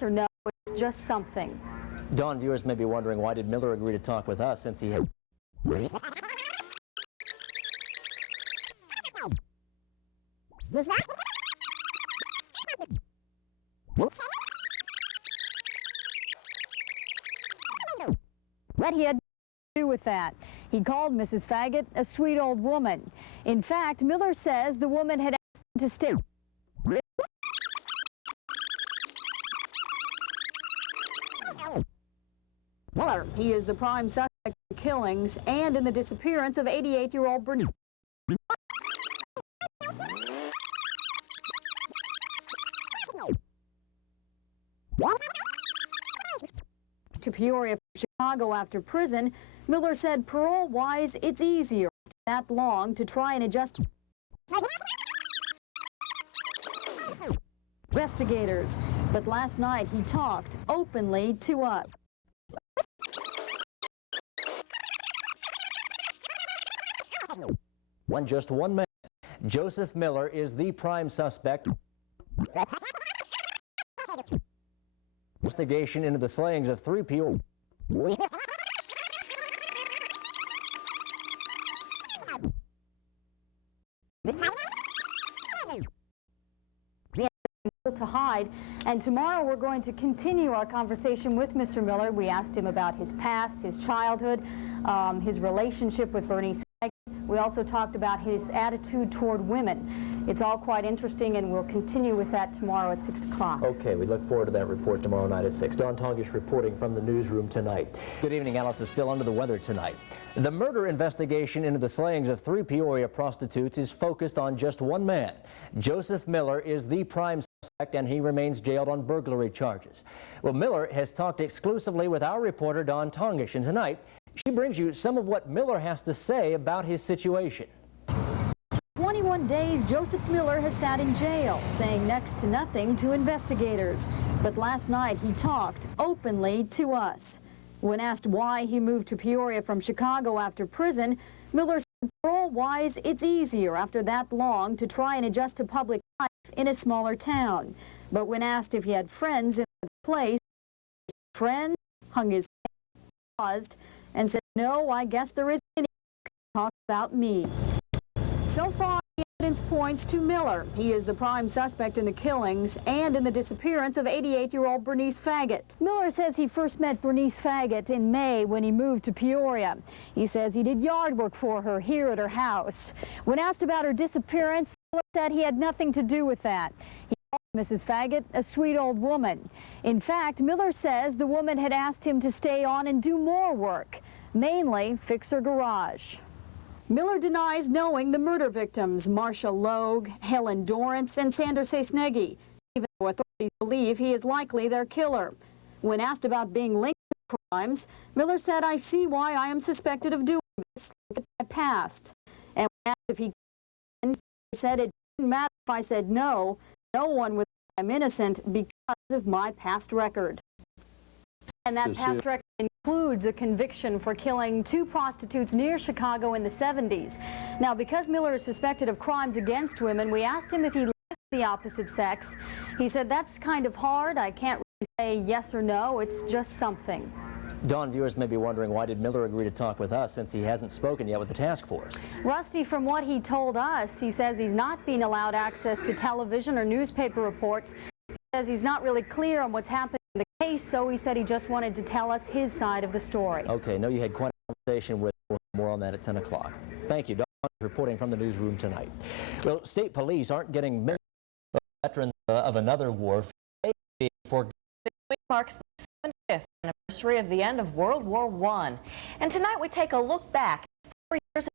Or no, it's just something. Dawn, viewers may be wondering, why did Miller agree to talk with us since he had... What he had to do with that. He called Mrs. Faggot a sweet old woman. In fact, Miller says the woman had asked him to stay. Miller, he is the prime suspect in the killings and in the disappearance of 88-year-old Bernice. To Peoria from Chicago after prison, Miller said parole-wise, it's easier after that long to try and adjust investigators. But last night he talked openly to us. Just one man. Joseph Miller is the prime suspect. Investigation into the slayings of 3 Peoria. To hide, and tomorrow we're going to continue our conversation with Mr. Miller. We asked him about his past, his childhood, his relationship with Bernice Faggot. We also talked about his attitude toward women. It's all quite interesting, and we'll continue with that tomorrow at 6 o'clock. Okay, we look forward to that report tomorrow night at 6. Dawn Tongish reporting from the newsroom tonight. Good evening. Alice is still under the weather tonight. The murder investigation into the slayings of 3 Peoria prostitutes is focused on just one man. Joseph Miller is the prime suspect, and he remains jailed on burglary charges. Well, Miller has talked exclusively with our reporter Dawn Tongish, and tonight she brings you some of what Miller has to say about his situation. 21 days Joseph Miller has sat in jail, saying next to nothing to investigators. But last night he talked openly to us. When asked why he moved to Peoria from Chicago after prison, Miller said parole-wise, it's easier after that long to try and adjust to public life in a smaller town. But when asked if he had friends in the place, his friend hung his head, paused, and said, "No, I guess there isn't any talk about me." So far, the evidence points to Miller. He is the prime suspect in the killings and in the disappearance of 88-year-old Bernice Faggot. Miller says he first met Bernice Faggot in May when he moved to Peoria. He says he did yard work for her here at her house. When asked about her disappearance, Miller said he had nothing to do with that. He called Mrs. Faggot a sweet old woman. In fact, Miller says the woman had asked him to stay on and do more work, mainly fix her garage. Miller denies knowing the murder victims, Marcia Logue, Helen Dorrance, and Sandra Sesnegi, even though authorities believe he is likely their killer. When asked about being linked to the crimes, Miller said, "I see why I am suspected of doing this. Look at my past." And when asked if he said it didn't matter if I said no, no one would think I'm innocent because of my past record. And that past record includes a conviction for killing 2 prostitutes near Chicago in the 70s. Now, because Miller is suspected of crimes against women, we asked him if he liked the opposite sex. He said, "That's kind of hard. I can't really say yes or no. It's just something." Dawn, viewers may be wondering, why did Miller agree to talk with us since he hasn't spoken yet with the task force? Rusty, from what he told us, he says he's not being allowed access to television or newspaper reports. He says he's not really clear on what's happening in the case, so he said he just wanted to tell us his side of the story. Okay, I know you had quite a conversation with him. More on that at 10 o'clock. Thank you. Dawn reporting from the newsroom tonight. Well, state police aren't getting many veterans of another war for Week marks the 75th anniversary of the end of World War I. And tonight we take a look back 4 years